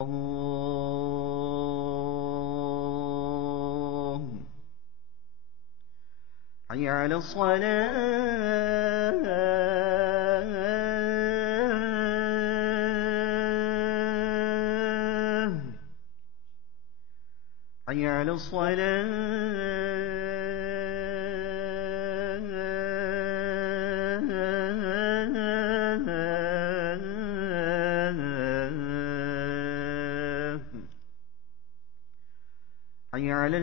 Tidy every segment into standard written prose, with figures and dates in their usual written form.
حي على الصلاة حي على الصلاة حي على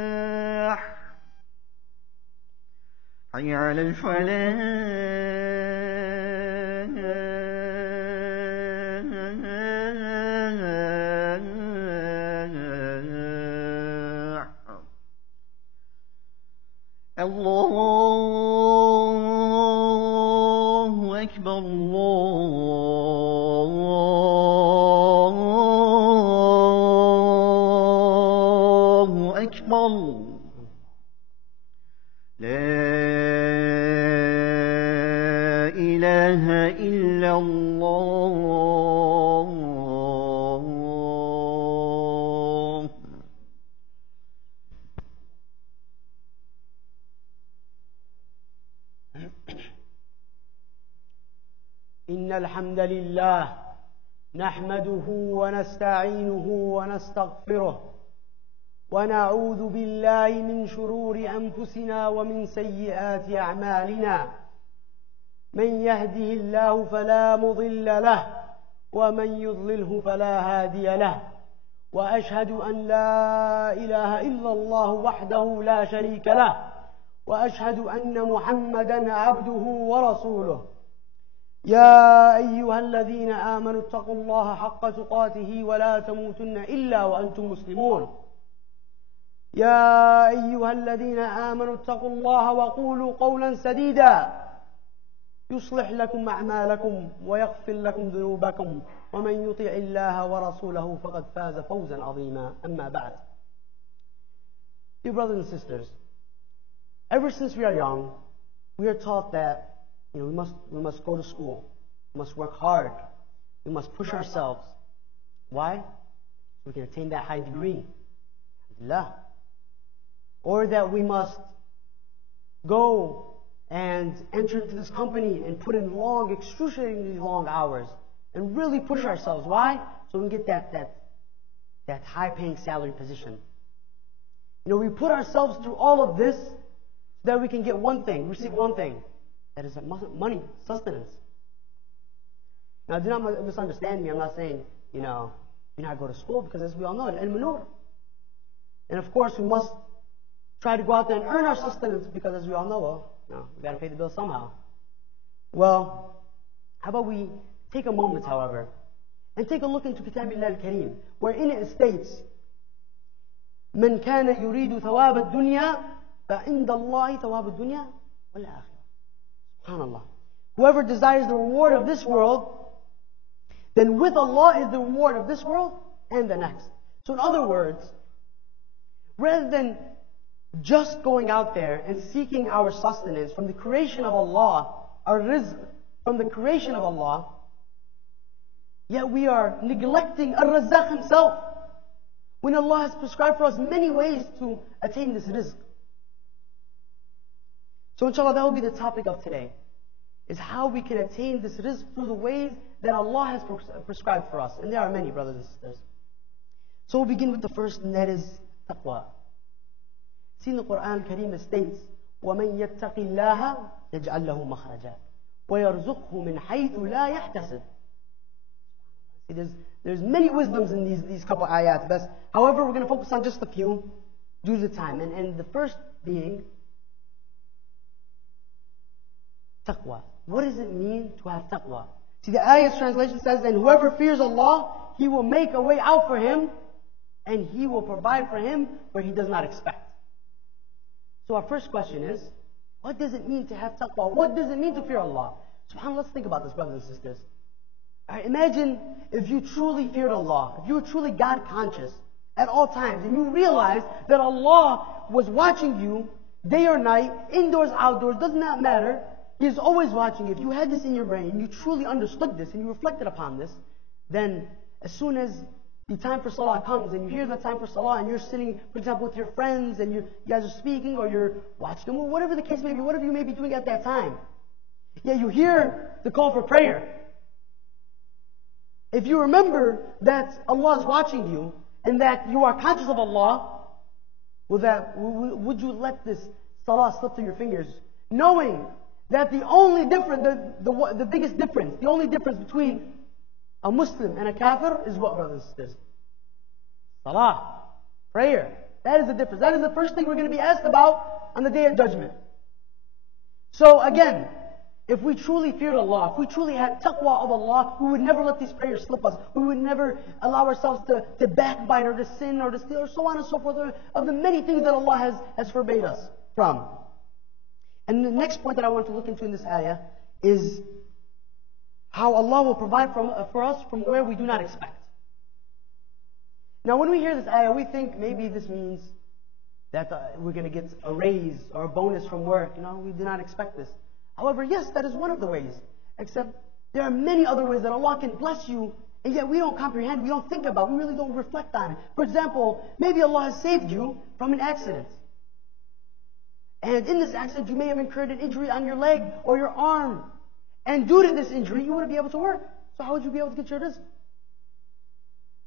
الفلاح حي على الفلاح الله أكبر الله أكبر لا إله إلا الله إن الحمد لله نحمده ونستعينه ونستغفره ونعوذ بالله من شرور أنفسنا ومن سيئات أعمالنا من يهده الله فلا مضل له ومن يضلله فلا هادي له وأشهد أن لا إله إلا الله وحده لا شريك له وأشهد أن محمدا عبده ورسوله يا أيها الذين آمنوا اتقوا الله حق تقاته ولا تموتن إلا وأنتم مسلمون يا أيها الذين آمنوا اتقوا الله وقولوا قولا سديدا يصلح لكم أعمالكم ويغفر لكم ذنوبكم ومن يطع الله ورسوله فقد فاز فوزا عظيما أما بعد. Dear brothers and sisters, ever since we are young, we are taught that we must go to school, we must work hard, we must push ourselves. Why? So we can attain that high degree. Alhamdulillah. Or that we must go and enter into this company and put in long, excruciatingly long hours and really push ourselves. Why? So we can get that high-paying salary position. We put ourselves through all of this so that we can get one thing, receive one thing. That is money, sustenance. Now, do not misunderstand me. I'm not saying, do not go to school, because as we all know, al-ilm nur. And of course, we must try to go out there and earn our sustenance, because as we all know, we got to pay the bill somehow. Well, how about we take a moment, however, and take a look into Kitabillah al-Kareem, wherein it states, من كان يريد ثواب الدنيا فعند الله ثواب الدنيا والآخرة. SubhanAllah. Whoever desires the reward of this world, then with Allah is the reward of this world and the next. So in other words, rather than just going out there and seeking our sustenance from the creation of Allah, our rizq from the creation of Allah, yet we are neglecting Ar-Razzaq himself, when Allah has prescribed for us many ways to attain this rizq. So inshallah, that will be the topic of today, is how we can attain this rizq through the ways that Allah has prescribed for us. And there are many, brothers and sisters. So we'll begin with the first, and that is taqwa. See, in the Quran al-Kareem it states, وَمَنْ يَتَّقِ اللَّهَ يَجْعَلْ لَهُ مَخْرَجًا وَيَرْزُقْهُ مِنْ حَيْثُ لَا يَحْتَسِبُ. See, there's many wisdoms in these couple ayat. However, we're going to focus on just a few due to the time. And the first being taqwa. What does it mean to have taqwa? See, the ayah's translation says, and whoever fears Allah, He will make a way out for him, and He will provide for him where he does not expect. So our first question is, what does it mean to have taqwa? What does it mean to fear Allah? SubhanAllah, let's think about this, brothers and sisters. Imagine if you truly feared Allah, if you were truly God conscious at all times, and you realized that Allah was watching you day or night, indoors, outdoors, does not matter. He is always watching. If you had this in your brain, you truly understood this, and you reflected upon this, then as soon as the time for salah comes, and you hear the time for salah, and you're sitting, for example, with your friends, and you guys are speaking, or you're watching a movie, whatever the case may be, whatever you may be doing at that time, yeah, you hear the call for prayer. If you remember that Allah is watching you, and that you are conscious of Allah, would you let this salah slip through your fingers, knowing that the only difference, the biggest difference, the only difference between a Muslim and a kafir is what, brothers and sisters? Salah, prayer. That is the difference. That is the first thing we're going to be asked about on the Day of Judgment. So again, if we truly feared Allah, if we truly had taqwa of Allah, we would never let these prayers slip us. We would never allow ourselves to backbite or to sin or to steal or so on and so forth, of the many things that Allah has forbade us from. And the next point that I want to look into in this ayah is how Allah will provide for us from where we do not expect. Now when we hear this ayah, we think maybe this means that we're going to get a raise or a bonus from work. We do not expect this. However, yes, that is one of the ways. Except there are many other ways that Allah can bless you, and yet we don't comprehend, we don't think about, we really don't reflect on it. For example, maybe Allah has saved you from an accident. And in this accident, you may have incurred an injury on your leg or your arm. And due to this injury, you wouldn't be able to work. So how would you be able to get your rizq?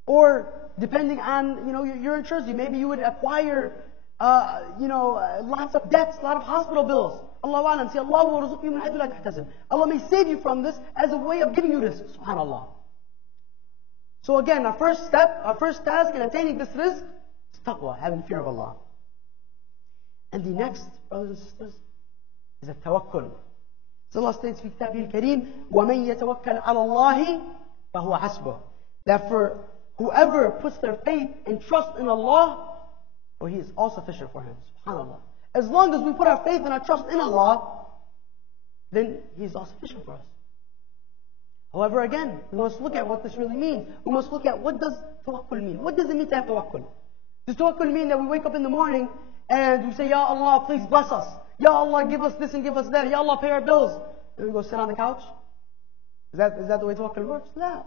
Or depending on your insurance, maybe you would acquire lots of debts, a lot of hospital bills. Allah alam, say Allah will rizq you min haythu la tahtasib. Allah may save you from this as a way of giving you rizq. Subhanallah. So again, our first step, our first task in attaining this rizq is taqwa, having fear of Allah. And the next, brothers and sisters, is a tawakkul. So Allah states في كتابه الكريم وَمَنْ يَتَوَكَّلْ عَلَى اللَّهِ فَهُوَ حَسْبُهُ. That for whoever puts their faith and trust in Allah, for He is all sufficient for him. SubhanAllah. As long as we put our faith and our trust in Allah, then He is all sufficient for us. However, again, we must look at what this really means. We must look at what does tawakkul mean. What does it mean to have tawakkul? Does tawakkul mean that we wake up in the morning and we say, Ya Allah, please bless us. Ya Allah, give us this and give us that. Ya Allah, pay our bills. And we go sit on the couch? Is that the way tawakkul works? No.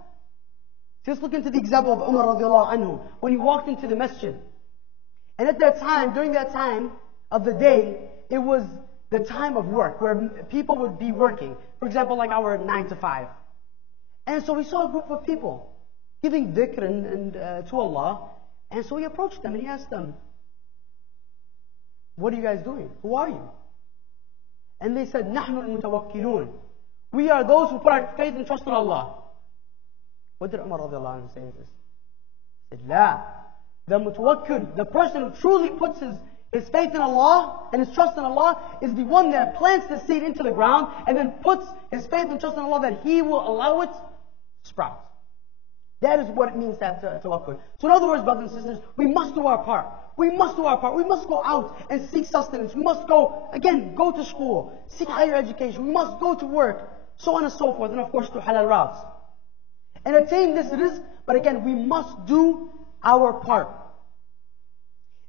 Just look into the example of Umar radiallahu anhu, when he walked into the masjid. And at that time, during that time of the day, it was the time of work, where people would be working. For example, like our 9 to 5. And so we saw a group of people giving dhikr and to Allah. And so he approached them and he asked them, what are you guys doing? Who are you? And they said, نَحْنُ الْمُتَوَكِّلُونَ. We are those who put our faith and trust in Allah. What did Umar radiallahu anhu say to this? He said, La. The mutawakkil, the person who truly puts his faith in Allah and his trust in Allah, is the one that plants the seed into the ground and then puts his faith and trust in Allah that He will allow it to sprout. That is what it means to have tawakkul. So in other words, brothers and sisters, we must do our part. We must do our part. We must go out and seek sustenance. We must go to school, seek higher education. We must go to work, so on and so forth, and of course to halal routes. And attain this rizq, but again, we must do our part.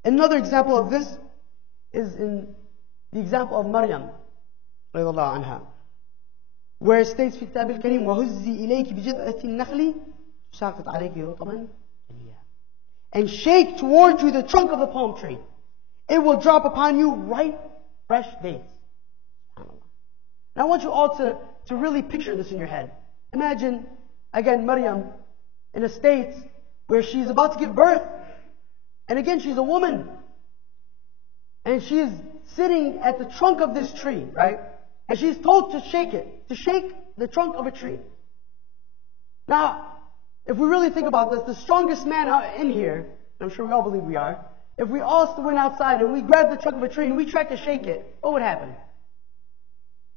Another example of this is in the example of Maryam, radiallahu anha, where it states في كتاب الكريم وَهُزِّي إِلَيْكِ بِجِذْعَةِ النَّخْلِ تُسَاقِطْ عَلَيْكِ رُطَبًا جَنِيًّا. And shake towards you the trunk of the palm tree. It will drop upon you ripe, fresh dates. Now I want you all to really picture this in your head. Imagine, again, Maryam in a state where she's about to give birth. And again, she's a woman. And she's sitting at the trunk of this tree, right? And she's told to shake it, to shake the trunk of a tree. Now, if we really think about this, the strongest man out in here, and I'm sure we all believe we are, if we all went outside and we grabbed the trunk of a tree and we tried to shake it, what would happen?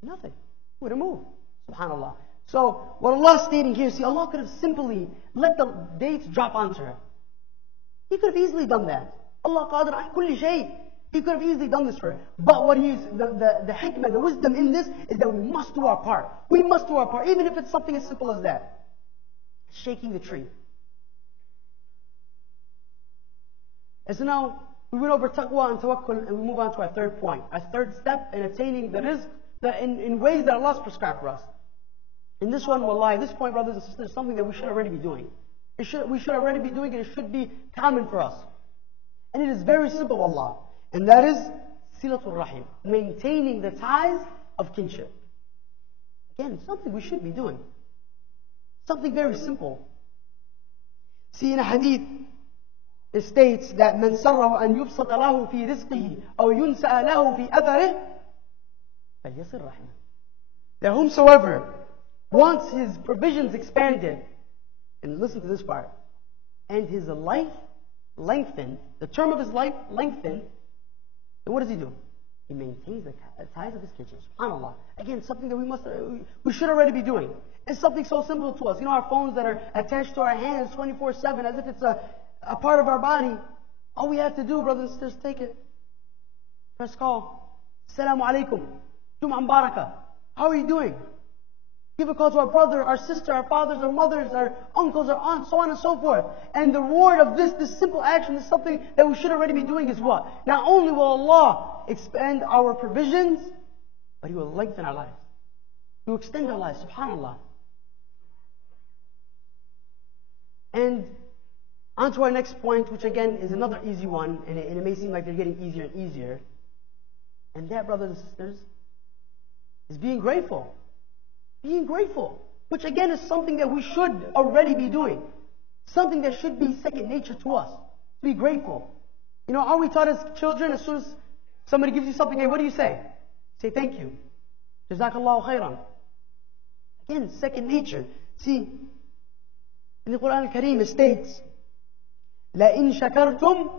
Nothing. It wouldn't move. SubhanAllah. So, what Allah is stating here, see, Allah could have simply let the dates drop onto her. He could have easily done that. Allah qadir an kulli shay. He could have easily done this for her. But what the hikmah, the wisdom in this is that we must do our part. We must do our part, even if it's something as simple as that. Shaking the tree. And so now, we went over taqwa and tawakkul, and we move on to our third point. Our third step in attaining the rizq in ways that Allah has prescribed for us. In this one, wallahi, this point, brothers and sisters, is something that we should already be doing. We should already be doing it. It should be common for us. And it is very simple, wallah. And that is silatul rahim, maintaining the ties of kinship. Again, something we should be doing. Something very simple. See, in a hadith, it states that من سره أن يبسط له في رزقه أو ينسأ له في أثره فليصل رحمه. That whomsoever wants his provisions expanded, and listen to this part, and his life lengthened, the term of his life lengthened, then what does he do? He maintains the ties of his kitchen. SubhanAllah. Again, something that we should already be doing. It's something so simple to us. You know, our phones that are attached to our hands 24/7 as if it's a part of our body. All we have to do, brothers and sisters, take it. Press call. Assalamu alaikum. Jum'ah Mubarakah. How are you doing? Give a call to our brother, our sister, our fathers, our mothers, our uncles, our aunts, so on and so forth. And the reward of this simple action is something that we should already be doing is what? Not only will Allah expand our provisions, but He will lengthen our lives. He will extend our lives, subhanAllah. And on to our next point, which again is another easy one, and it may seem like they're getting easier and easier. And that, brothers and sisters, is being grateful. Being grateful, which again is something that we should already be doing. Something that should be second nature to us. Be grateful. You know, are we taught as children, as soon as somebody gives you something, hey, what do you say? Say thank you. Jazakallahu khairan. Again, second nature. See, in the Quran al-Kareem it states, لَإِن شَكَرْتُمْ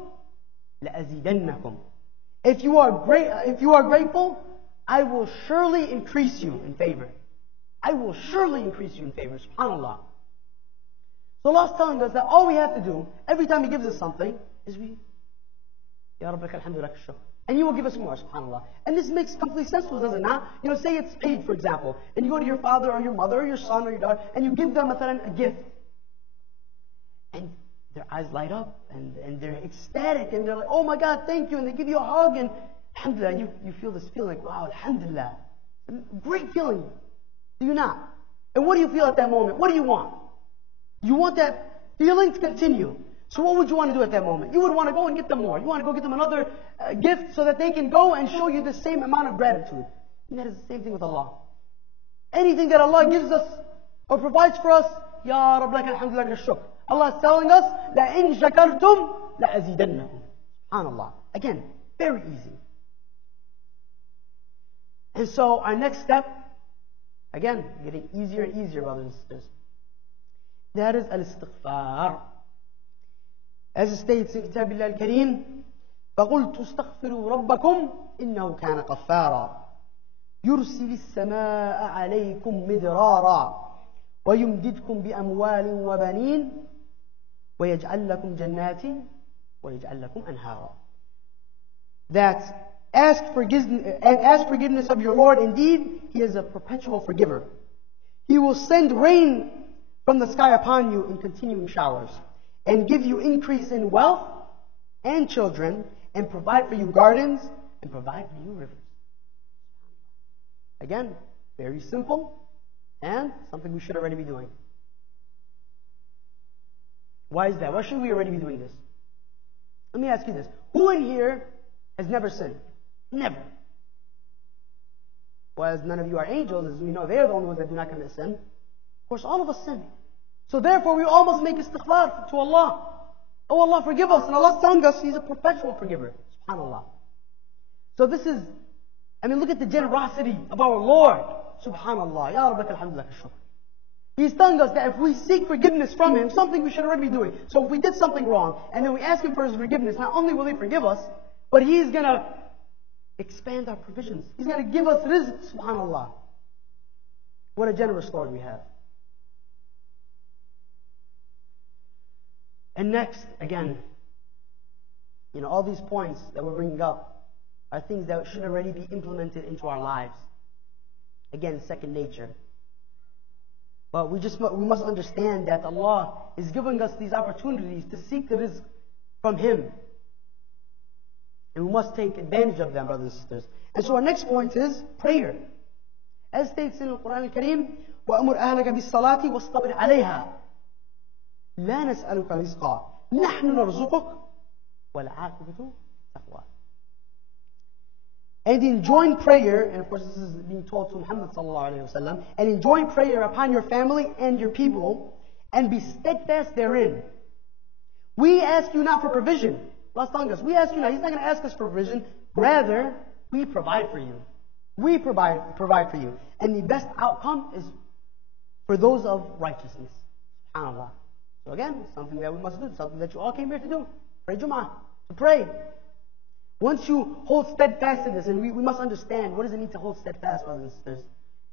لَأَزِيدَنَّكُمْ. If you are grateful, I will surely increase you in favor. I will surely increase you in favor. SubhanAllah. So Allah is telling us that all we have to do, every time He gives us something, is Ya Rabbaka alhamdulillah shukr. And He will give us more, SubhanAllah. And this makes complete sense to us, does it not? You know, say it's Eid, for example, and you go to your father or your mother or your son or your daughter, and you give them a gift. And their eyes light up, and they're ecstatic, and they're like, oh my God, thank you, and they give you a hug, and alhamdulillah, you feel this feeling like, wow, alhamdulillah. Great feeling. Do you not? And what do you feel at that moment? What do you want? You want that feeling to continue. So what would you want to do at that moment? You would want to go and get them more. You want to go get them another gift so that they can go and show you the same amount of gratitude. And that is the same thing with Allah. Anything that Allah gives us or provides for us, Ya Rabb laka alhamdulillah shukr. Allah is telling us, لَإِن شَكَرْتُمْ لَأَزِيدَنَّكُمْ. SubhanAllah. Again, very easy. And so our next step, again, getting easier and easier, brothers and sisters. That is al-istighfar. As it states in Kitab Allah al-Kareem, فَقُلْتُ اسْتَغْفِرُوا رَبَّكُمْ إِنَّهُ كَانَ غَفَّارًا يُرْسِلِ السَّمَاءَ عَلَيْكُمْ مِدْرَارًا وَيُمْدِدْكُمْ بِأَمْوَالٍ وَبَنِينَ وَيَجْعَلْ لَكُمْ جَنَّاتٍ وَيَجْعَلْ لَكُمْ أَنْهَارًا. That ask forgiveness of your Lord. Indeed, He is a perpetual forgiver. He will send rain from the sky upon you in continuing showers, and give you increase in wealth and children, and provide for you gardens, and provide for you rivers. Again, very simple, and something we should already be doing. Why is that? Why should we already be doing this? Let me ask you this. Who in here has never sinned? Never. Well, as none of you are angels, as we know, they are the only ones that do not commit sin. Of course, all of us sin. So therefore, we all must make istighfar to Allah. Oh Allah, forgive us. And Allah is telling us He's a perpetual forgiver. SubhanAllah. So this is, look at the generosity of our Lord. SubhanAllah. Ya Rabbaka alhamdulillah shukr. He's telling us that if we seek forgiveness from Him, something we should already be doing. So if we did something wrong, and then we ask Him for His forgiveness, not only will He forgive us, but He's going to expand our provisions. He's going to give us rizq, subhanAllah. What a generous Lord we have. And next, again, all these points that we're bringing up are things that should already be implemented into our lives. Again, second nature. But we must understand that Allah is giving us these opportunities to seek the rizq from Him. And we must take advantage of them, brothers and sisters. And so our next point is prayer. As states in the Quran al-Kareem, وَأَمُرْ أَهْلَكَ بِالصَّلَاةِ وَاصْطَبِرْ عَلَيْهَا لَا نَسْأَلُكَ رِزْقًا نَحْنُ نَرْزُقُكَ وَالْعَاقِبَةُ تَقْوَى. And enjoin prayer, and of course this is being told to Muhammad sallallahu alayhi wa sallam, and enjoin prayer upon your family and your people, and be steadfast therein. We ask you not for provision. Allah's telling us, we ask you not. He's not going to ask us for provision. Rather, we provide for you. We provide for you. And the best outcome is for those of righteousness. SubhanAllah. So again, something that we must do, something that you all came here to do. Pray Jum'ah, to pray. Once you hold steadfast in this, and we must understand, what does it mean to hold steadfast, brothers and sisters?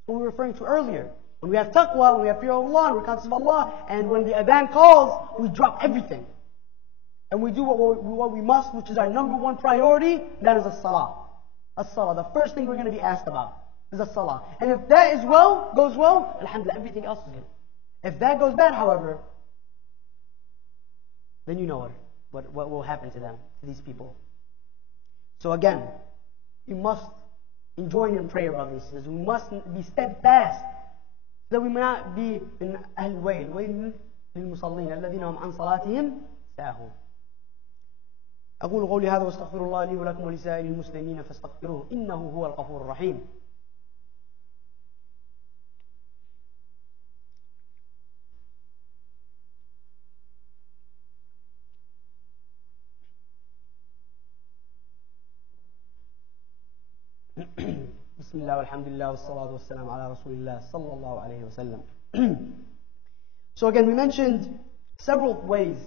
What we were referring to earlier. When we have taqwa, when we have fear of Allah, we're conscious of Allah, and when the adhan calls, we drop everything. And we do what we must, which is our number one priority, that is as-salah. As-salah, the first thing we're going to be asked about is as-salah. And if that goes well, alhamdulillah, everything else is good. If that goes bad, however, then you know what will happen to them, to these people. So again, we must join in prayer, brothers and sisters. We must be steadfast, so that we may not be in al-wayl. وَيْلٌ لِلْمُصَلِّينَ الَّذِينَ هُمْ عَنْ صَلَاتِهِمْ سَاهُونَ. أقول قولي هذا واستغفر الله لي ولكم ولسائر المسلمين فاستغفروه إنه هو الغفور الرحيم. بسم الله والحمد لله والصلاة والسلام على رسول الله صلى الله عليه وسلم. So again, we mentioned several ways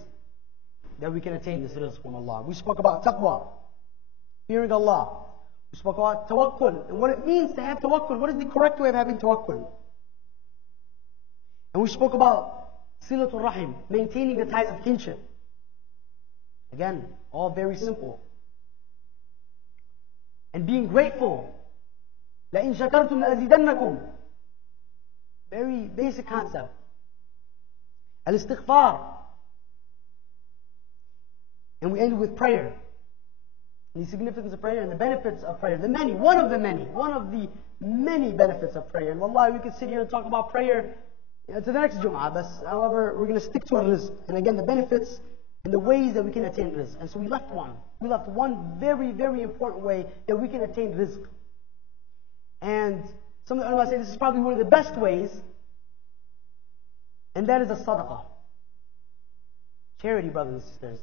that we can attain this rizq from Allah. We spoke about taqwa, fearing Allah. We spoke about tawakkul, and what it means to have tawakkul. What is the correct way of having tawakkul? And we spoke about silatul rahim, maintaining the ties of kinship. Again, all very simple. And being grateful. لَإِن شَكَرْتُمْ لَأَزِيدَنَّكُمْ. Very basic concept. Al-istighfar. And we ended with prayer. And the significance of prayer and the benefits of prayer. One of the many benefits of prayer. And wallahi, we could sit here and talk about prayer to the next Jum'ah. However, we're going to stick to our rizq. And again, the benefits and the ways that we can attain rizq. And so we left one. We left one very, very important way that we can attain rizq. And some of the ulama say this is probably one of the best ways. And that is a sadaqah. Charity, brothers and sisters.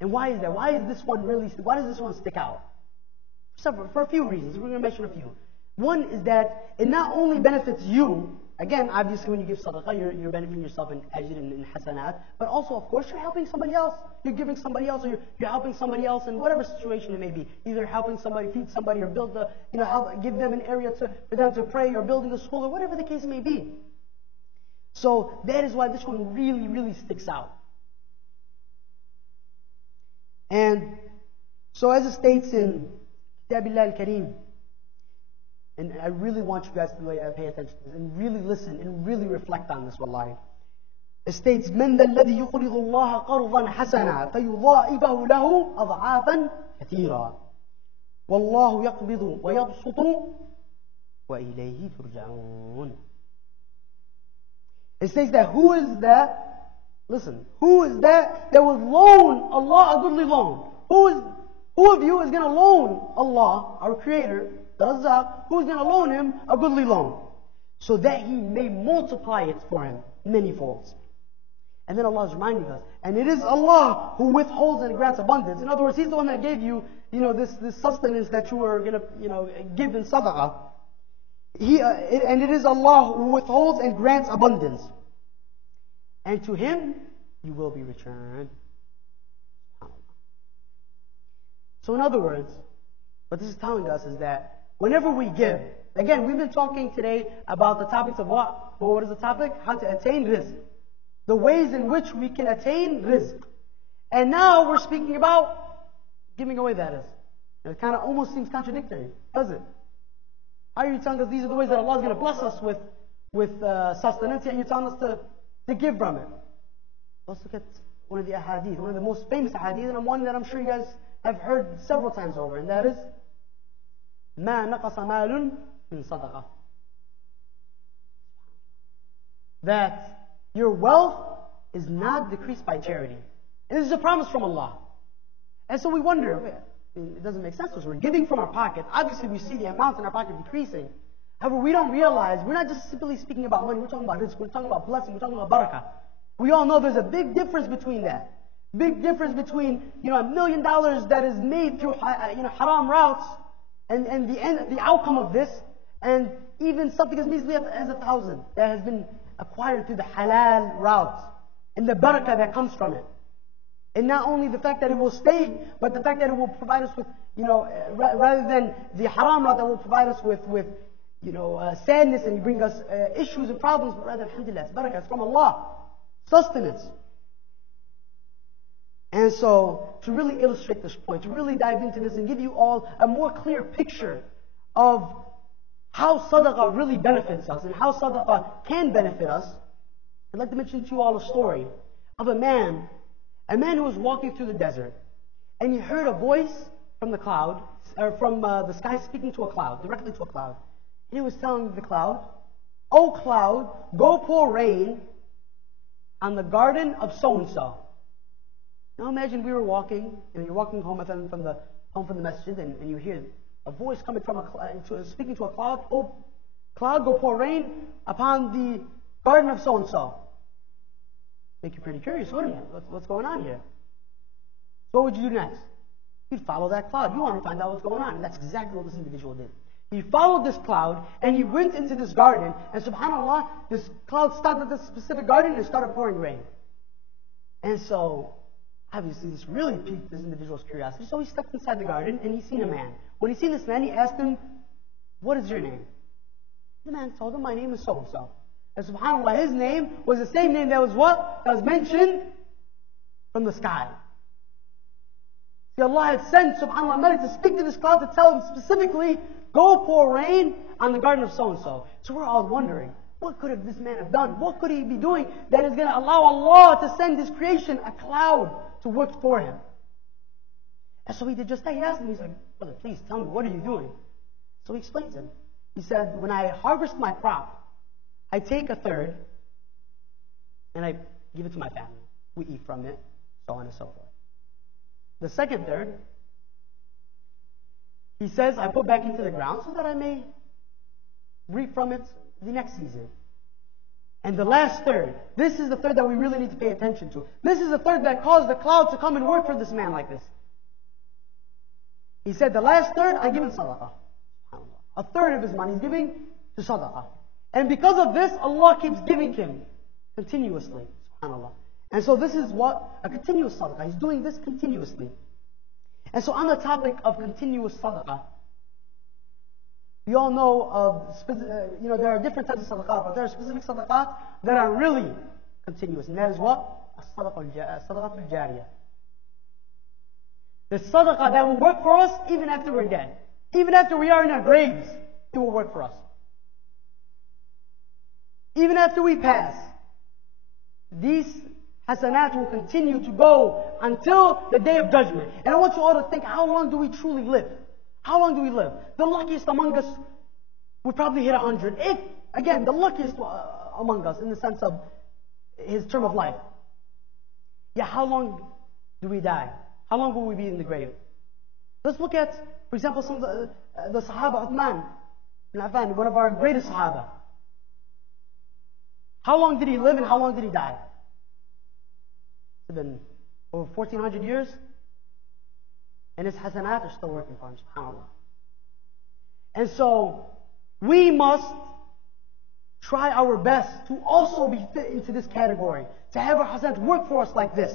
And why is that? Why does this one stick out? For a few reasons. We're going to mention a few. One is that it not only benefits you, again, obviously when you give sadaqah, you're benefiting yourself in ajr and in hasanat, but also, of course, you're helping somebody else. You're giving somebody else, or you're helping somebody else in whatever situation it may be. Either helping somebody feed somebody, or give them an area for them to pray, or building a school, or whatever the case may be. So that is why this one really, really sticks out. And so as it states in Kitabillah al-Kareem, and I really want you guys to pay attention to this, and really listen, and really reflect on this, wallahi. It states, مَنْ ذَا الَّذِي يُقْرِضُ اللَّهَ قَرْضًا حَسَنًا فَيُضَاعِفَهُ لَهُ أَضْعَافًا كَثِيرًا وَاللَّهُ يَقْبِضُ وَيَبْسُطُ وَإِلَيْهِ تُرْجَعُونَ. It says that who is that will loan Allah a goodly loan? Who of you is going to loan Allah, our Creator, the Razzaq, who is going to loan him a goodly loan, so that he may multiply it for him many folds? And then Allah is reminding us, and it is Allah who withholds and grants abundance. In other words, He's the one that gave you, this sustenance that you were going to, give in sadaqah. And it is Allah who withholds and grants abundance. And to Him you will be returned. So in other words, what this is telling us is that whenever we give, again, we've been talking today about the topics of what? Well, what is the topic? How to attain rizq. The ways in which we can attain rizq. And now we're speaking about giving away that rizq. And it kind of almost seems contradictory, does it? How are you telling us these are the ways that Allah is going to bless us with sustenance, and you're telling us to give from it? Let's look at one of the ahadith, one of the most famous ahadith, and one that I'm sure you guys have heard several times over, and that is, مَا نَقَصَ مَالٌ مِنْ صَدَقَةٍ. That your wealth is not decreased by charity. And this is a promise from Allah. And so we wonder, it doesn't make sense because we're giving from our pocket. Obviously we see the amount in our pocket decreasing. However, we don't realize, we're not just simply speaking about money, we're talking about rizq, we're talking about blessing, we're talking about barakah. We all know there's a big difference between that. Big difference between, $1 million that is made through, haram routes, and the outcome of this, and even something as measly as 1,000 that has been acquired through the halal route, and the barakah that comes from it. And not only the fact that it will stay, but the fact that it will provide us with, rather than the haram route that will provide us with sadness and bring us issues and problems, but rather, alhamdulillah, it's barakah, it's from Allah. Sustenance. And so, to really illustrate this point, to really dive into this and give you all a more clear picture of how sadaqah really benefits us and how sadaqah can benefit us, I'd like to mention to you all a story of a man who was walking through the desert, and he heard a voice from the cloud, or from the sky speaking to a cloud, directly to a cloud. And he was telling the cloud, "O cloud, go pour rain on the garden of so-and-so." Now imagine we were walking, and you're walking home from the masjid, and you hear a voice coming from speaking to a cloud. "Oh, cloud, go pour rain upon the garden of so-and-so." Make you pretty curious, wouldn't it? What's going on here? So what would you do next? You'd follow that cloud. You want to find out what's going on. And that's exactly what this individual did. He followed this cloud, and he went into this garden, and subhanAllah, this cloud stopped at this specific garden and started pouring rain. And so, obviously, this really piqued this individual's curiosity. So he stepped inside the garden, and he seen a man. When he seen this man, he asked him, "What is your name?" The man told him, "My name is so-and-so." And subhanAllah, his name was the same name that was what? That was mentioned from the sky. See, Allah had sent, subhanAllah, Malik to speak to this cloud to tell him specifically, "Go pour rain on the garden of so-and-so." So we're all wondering, what could this man have done? What could he be doing that is going to allow Allah to send His creation, a cloud, to work for him? And so he did just that. He asked him, he's like, "Brother, please tell me, what are you doing?" So he explained to him. He said, "When I harvest my crop, I take a third and I give it to my family. We eat from it, so on and so forth. The second third," he says, "I put back into the ground so that I may reap from it the next season. And the last third, this is the third that we really need to pay attention to. This is the third that caused the cloud to come and work for this man like this." He said, "The last third, I give in sadaqah." A third of his money is giving to sadaqah. And because of this, Allah keeps giving him continuously. SubhanAllah. And so this is what? A continuous sadaqah. He's doing this continuously. And so on the topic of continuous sadaqah, we all know of, there are different types of sadaqah, but there are specific sadaqah that are really continuous. And that is what? As-sadaqatul jariyah. The sadaqah that will work for us even after we're dead. Even after we are in our graves, it will work for us. Even after we pass, these hasanat will continue to go until the day of judgment. And I want you all to think, how long do we truly live? How long do we live? The luckiest among us would probably hit 100. Again, the luckiest among us in the sense of his term of life. Yeah, how long do we die? How long will we be in the grave? Let's look at, for example, some of the Sahaba, Uthman ibn Affan, one of our greatest Sahaba. How long did he live and how long did he die? It's been over 1400 years. And his hasanat are still working for him, subhanAllah. And so, we must try our best to also be fit into this category. To have our hasanat work for us like this.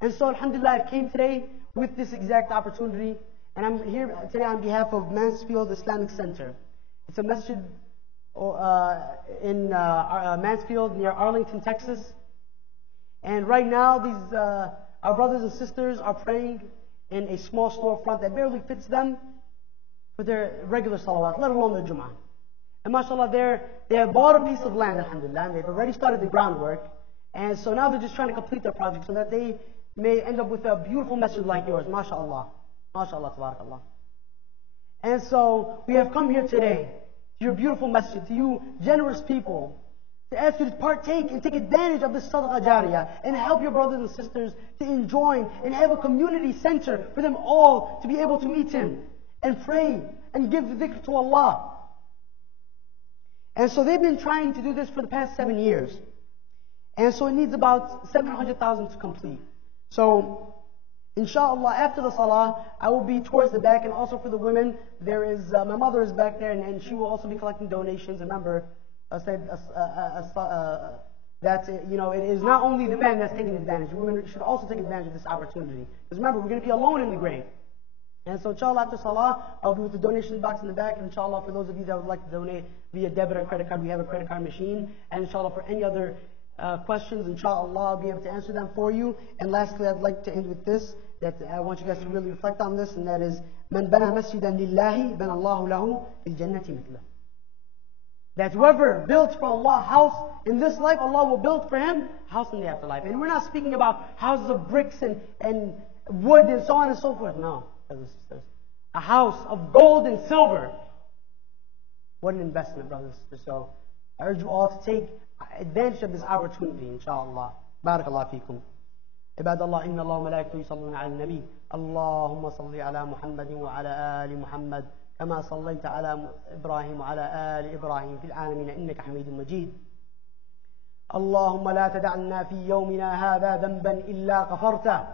And so, alhamdulillah, I came today with this exact opportunity. And I'm here today on behalf of Mansfield Islamic Center. It's a masjid in Mansfield near Arlington, Texas. And right now, our brothers and sisters are praying in a small storefront that barely fits them for their regular salawat, let alone the Jum'ah. And mashallah, they have bought a piece of land, alhamdulillah, and they've already started the groundwork. And so now they're just trying to complete their project so that they may end up with a beautiful masjid like yours. MashaAllah. MashaAllah, tabarakallah. And so we have come here today to your beautiful masjid, to you generous people, to ask you to partake and take advantage of this sadaqah jariyah and help your brothers and sisters to enjoy and have a community center for them all to be able to meet Him and pray and give the dhikr to Allah. And so they've been trying to do this for the past 7 years. And so it needs about 700,000 to complete. So, inshallah, after the salah, I will be towards the back, and also for the women, there is, my mother is back there, and she will also be collecting donations. Remember, I said that, it is not only the men that's taking advantage. Women should also take advantage of this opportunity. Because remember, we're going to be alone in the grave. And so, inshallah, after salah, I'll be with the donation box in the back. And inshallah, for those of you that would like to donate via debit or credit card, we have a credit card machine. And inshallah, for any other questions, inshallah, I'll be able to answer them for you. And lastly, I'd like to end with this, that I want you guys to really reflect on this, and that is, مَنْ بَنَى مَسْجِدًا لِلَّهِ بَنَى اللَّهُ لَهُ فِي الْجَنَّةِ مِثْلَهُ. That whoever builds for Allah a house in this life, Allah will build for him a house in the afterlife. And we're not speaking about houses of bricks and wood and so on and so forth. No, brothers and sisters. A house of gold and silver. What an investment, brothers and sisters. So I urge you all to take advantage of this opportunity, inshallah. Barakallah feekum. عباد الله إن الله وملائكته يصلون على النبي اللهم صل على محمد وعلى آل محمد كما صليت على إبراهيم وعلى آل إبراهيم في العالمين إنك حميد مجيد اللهم لا تدع لنا في يومنا هذا ذنبا إلا غفرته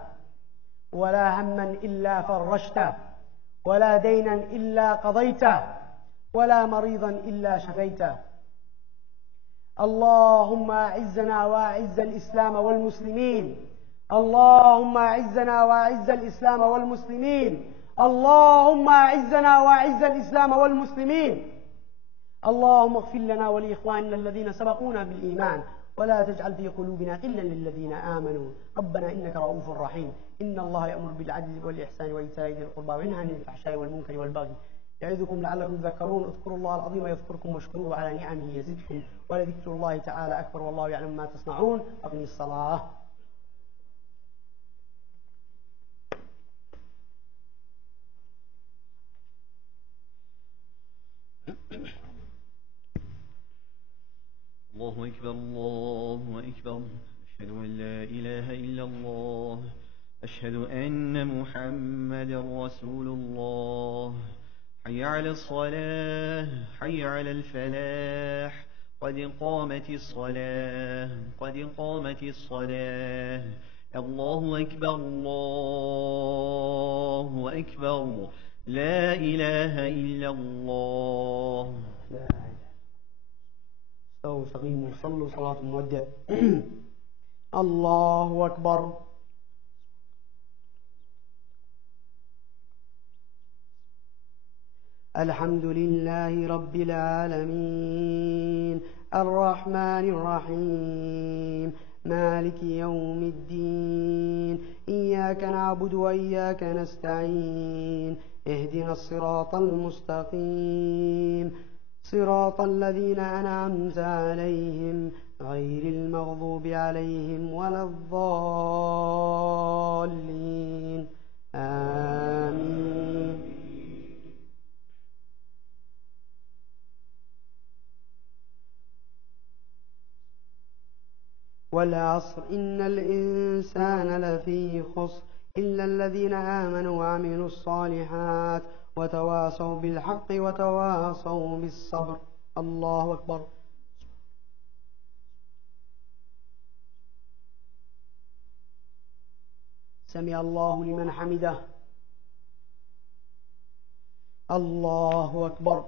ولا هما إلا فرجته ولا دينا إلا قضيته ولا مريضا إلا شفيته اللهم أعزنا وأعز الإسلام والمسلمين اللهم أعزنا وأعز الإسلام والمسلمين اللهم أعزنا وأعز الإسلام والمسلمين اللهم اغفر لنا ولإخواننا الذين سبقونا بالإيمان ولا تجعل في قلوبنا غلا للذين آمنوا ربنا إنك رؤوف رحيم إن الله يأمر بالعدل والإحسان وإيتاء ذي القربى وينهى عن الفحشاء والمنكر والبغي يعظكم لعلكم تذكرون اذكروا الله العظيم يذكركم واشكروه على نعمه يزدكم ولذكر الله تعالى أكبر والله يعلم ما تصنعون أقم الصلاة الله أكبر الله أكبر أشهد أن لا إله إلا الله أشهد أن محمدا رسول الله حي على الصلاة حي على الفلاح قد قامت الصلاة قد قامت الصلاة الله أكبر الله أكبر لا إله إلا الله استقيموا صلوا صلاة مودع الله أكبر الحمد لله رب العالمين الرحمن الرحيم مالك يوم الدين إياك نعبد وإياك نستعين اهدنا الصراط المستقيم صراط الذين أنعمت عليهم غير المغضوب عليهم ولا الضالين آمين والعصر إن الإنسان لفي خسر إلا الذين آمنوا وعملوا الصالحات وتواصوا بالحق وتواصوا بالصبر الله أكبر سمع الله لمن حمده الله أكبر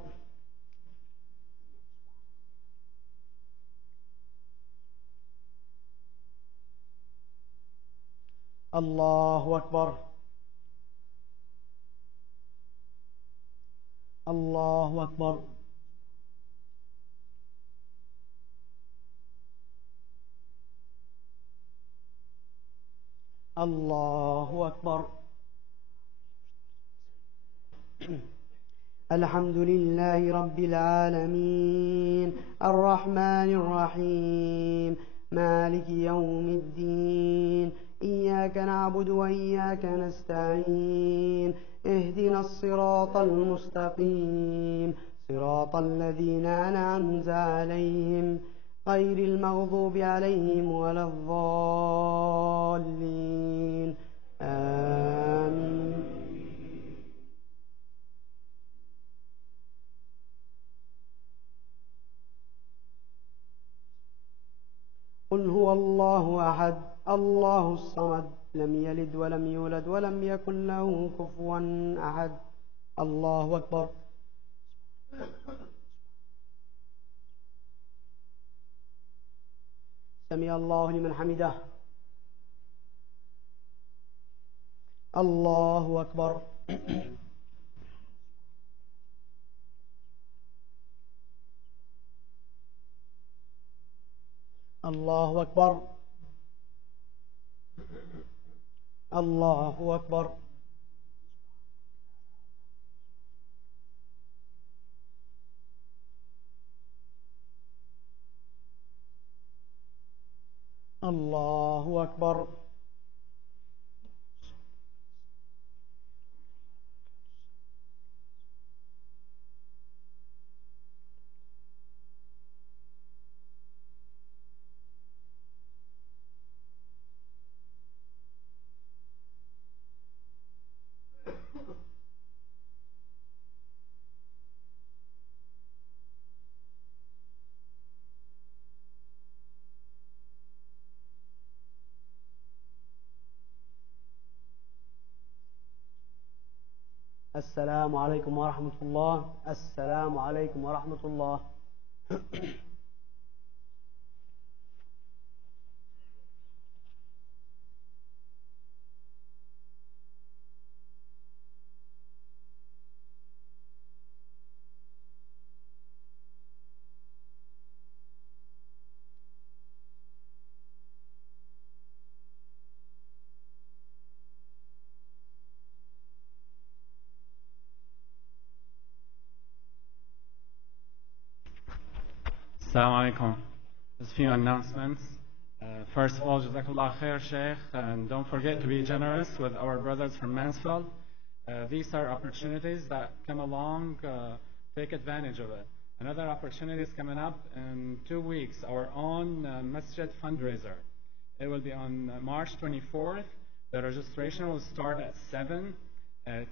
الله أكبر الله أكبر الله أكبر الحمد لله رب العالمين الرحمن الرحيم مالك يوم الدين إياك نعبد وإياك نستعين اهدنا الصراط المستقيم صراط الذين أنعمت عليهم غير المغضوب عليهم ولا الضالين آمين. قل هو الله أحد الله الصمد لم يلد ولم يولد ولم يكن له كفوا أحد الله أكبر. سمع الله لمن حمده. الله أكبر. الله أكبر. الله أكبر. الله أكبر. السلام عليكم ورحمة الله. السلام عليكم ورحمة الله. Assalamu alaikum. Just a few announcements. First of all, Jazakallah khair, Sheikh, and don't forget to be generous with our brothers from Mansfield. These are opportunities that come along. Take advantage of it. Another opportunity is coming up in 2 weeks, our own masjid fundraiser. It will be on March 24th. The registration will start at 7.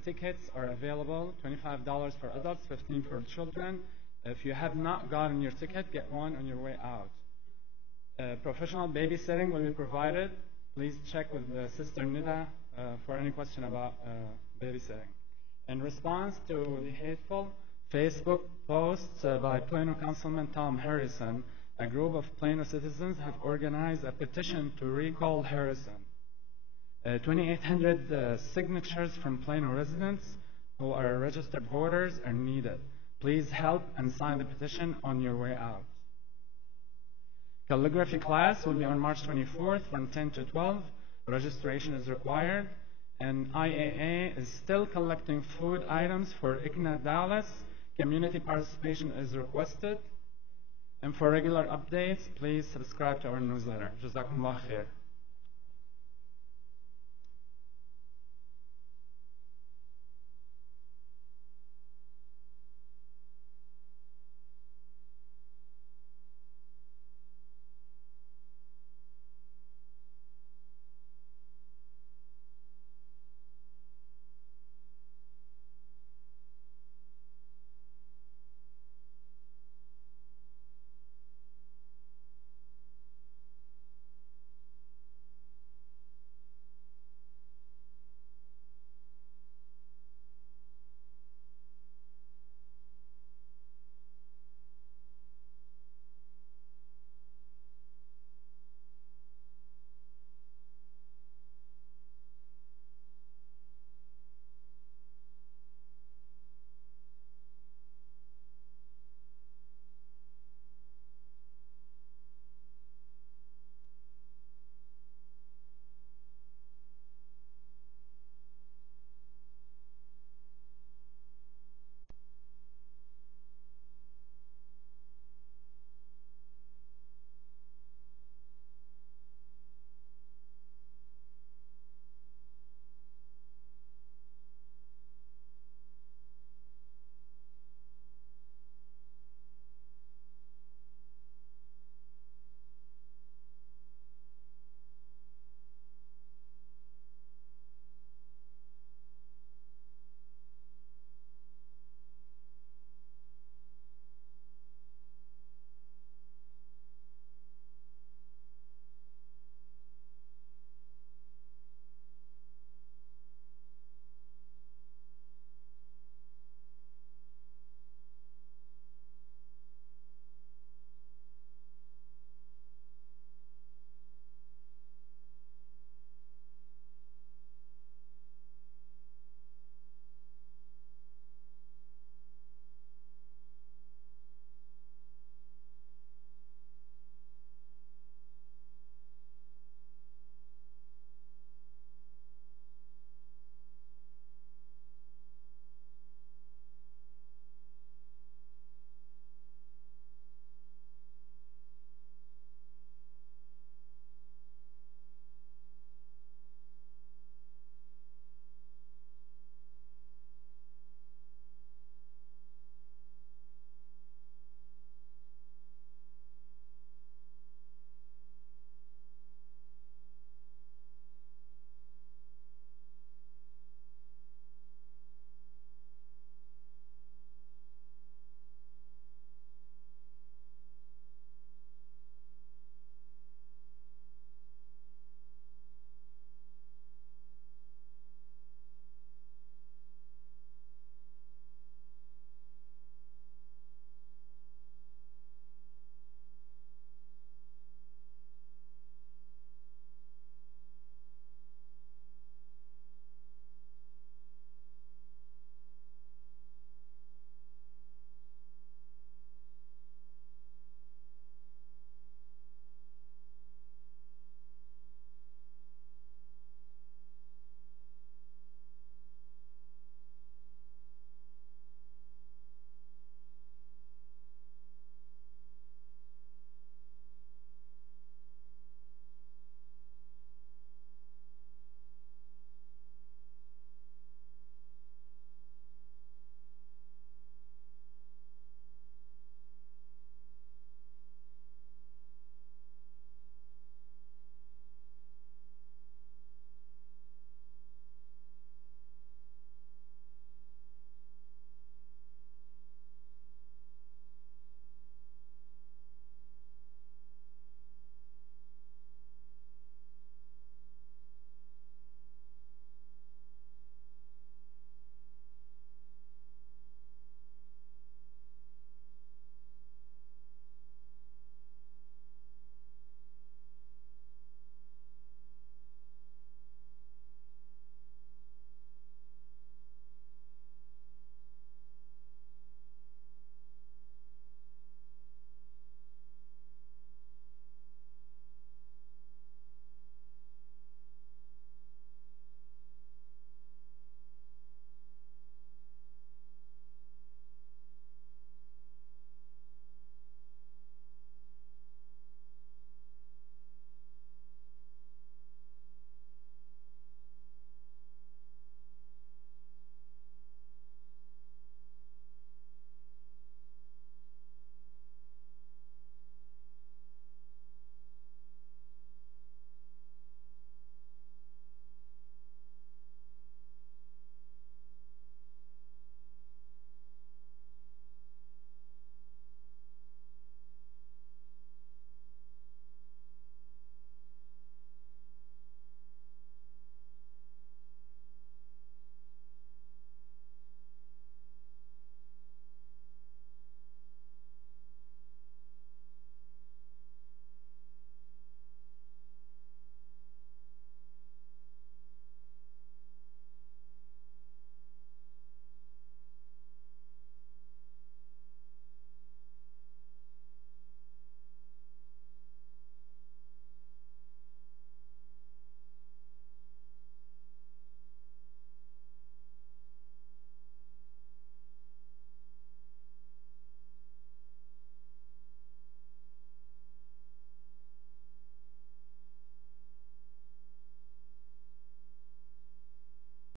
Tickets are available, $25 for adults, $15 for children. If you have not gotten your ticket, get one on your way out. Professional babysitting will be provided. Please check with Sister Nida for any question about babysitting. In response to the hateful Facebook posts by Plano Councilman Tom Harrison, a group of Plano citizens have organized a petition to recall Harrison. 2,800 signatures from Plano residents who are registered voters are needed. Please help and sign the petition on your way out. Calligraphy class will be on March 24th from 10 to 12. Registration is required. And IAA is still collecting food items for ICNA Dallas. Community participation is requested. And for regular updates, please subscribe to our newsletter. Jazakumullah khair.